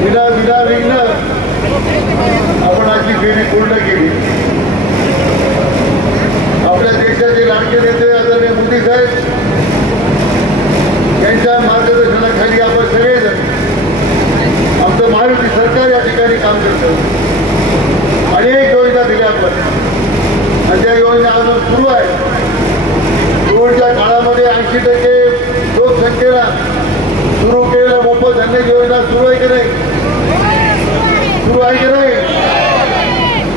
विना आपण आजची फेरी पूर्ण केली। आपल्या देशाचे लाडके नेते आदरणीय मोदी साहेब यांच्या मार्गदर्शनाखाली आपण सगळेजण आमचं महायुती सरकार या ठिकाणी काम करतं। अनेक योजना दिल्या आपण आणि त्या योजना अजून सुरू आहे। कोविडच्या काळामध्ये 80% लोकसंख्येला सुरू केलेल्या मोफत धान्य योजना सुरू आहे की नाही? सुरू आहे की नाही?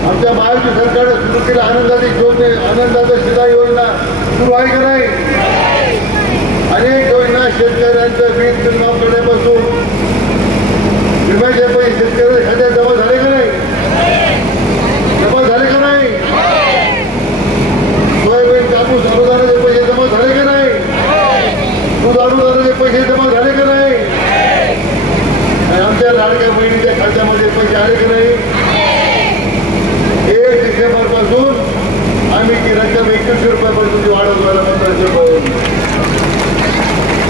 आमच्या महायुती सरकारने सुरू केलेल्या आनंदाचा शिधा योजना सुरू आहे की नाही? अनेक योजना शेतकऱ्यांचं वीज बिल माफ करण्यापासून विम्याचे पैसे शेतकऱ्यांच्या खात्यात जमा झाले की नाही? जमा झाले का नाही? सोयाबीन कापूस अनुदानाचे पैसे जमा झाले की नाही? दूध अनुदानाचे पैसे जमा झाले की नाही? आमच्या लाडक्या बहिणीच्या खात्यामध्ये पैसे आले की नाही? 1 डिसेंबर पासून आम्ही ती रक्कम 2100 रुपयापासून वाढवतो 1500 रुपये।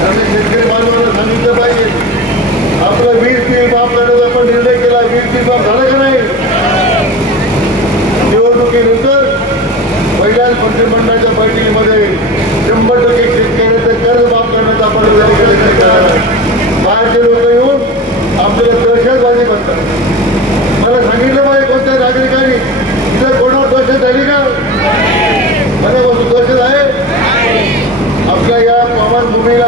आम्ही शेतकरी बांधवांना सांगितलं पाहिजे आपलं वीज बिल माफ करण्याचा आपण निर्णय केला। वीज बिल माफ झालं का नाही? निवडणुकीनंतर पहिल्याच मंत्रिमंडळाच्या बैठकीमध्ये 100% शेतकऱ्यांचं कर्ज माफ करण्याचा आपण निर्णय केला। बाहेरचे लोक येऊन आपल्याला दहशतवादी म्हणतात। मला सांगितलं पाहिजे कोणत्या नागरिकांनी इथं कोणावर दहशत झाली का? मनापासून दहशत आहे? आपल्या या पावनभूमीला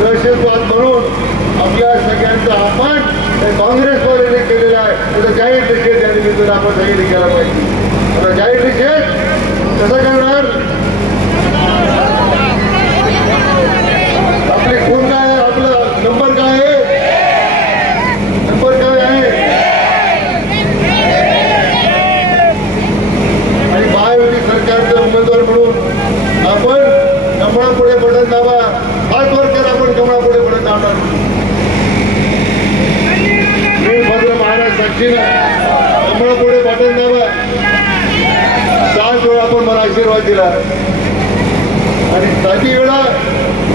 दहशतवाद म्हणून आपल्या सगळ्यांचा अपमान काँग्रेसवाल्यांनी केलेला आहे। त्याचा जाहीर निषेध या निमित्तानं आपण सगळ्यांनी केला पाहिजे। आता जाहीर निषेध कसा करणार? आपली खून काय आहे? आपला नंबर काय आहे? नंबर काय आहे? आणि महायुती सरकारचे उमेदवार म्हणून आपण कमळापुढे बटन दाबा। हात वर करा, आपण कमळापुढे बटन दाबणार। मी भद्र महाराज साक्षीनं कमळापुढे बटन दाबा। 7 वेळा आपण मला आशीर्वाद दिला आणि 7 वेळा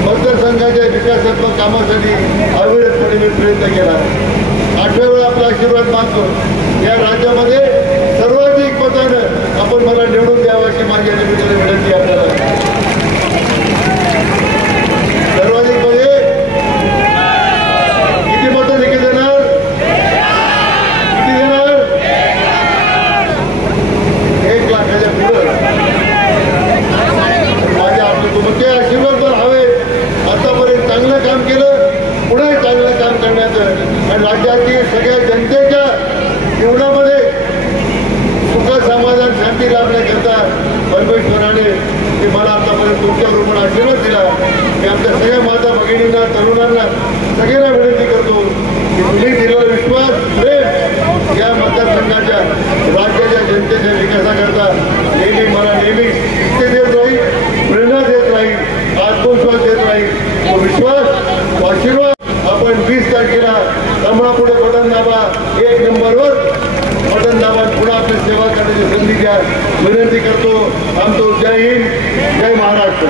मतदारसंघाच्या विकासात्मक कामासाठी अविरतपणे मी प्रयत्न केला। 8व्या वेळा आपला आशीर्वाद मागतो। या राज्यामध्ये सर्वाधिक मतानं आपण मला निवडून द्यावं अशी माझ्या निमित्ताने विनंती आपल्याला। सर्वाधिक मध्ये किती मतं देखील देणार? किती देणार? 1 लाखाच्या पुढे माझ्या आपले तुमचे आशीर्वाद पण हवे। आतापर्यंत चांगलं काम केलं, पुढे चांगलं काम करण्याचं आणि राज्यातील सगळ्या जनतेच्या जीवनामध्ये सुख समाधान शांती लाभण्याकरता परमेश्वराने ते मला आतापर्यंत तुमच्या रूपाने आशीर्वाद दिला। मी आमच्या सगळ्या माता भगिनींना तरुणांना सगळ्यांना विनंती करतो की तुम्ही दिलेला विश्वास प्रेम या मतदारसंघाच्या राज्याच्या जनतेच्या विकासाकरता नेहमी शक्ती देत राहील, प्रेरणा देत राहील, आत्मविश्वास देत राहील। तो विश्वास आशीर्वाद आपण 20 तारखेला कमळापुढे बटन दाबा, 1 नंबरवर बटन दाबा, पुन्हा आपली सेवा करण्याची संधी द्या विनंती करतो। थांबतो। जय हिंद, जय महाराष्ट्र।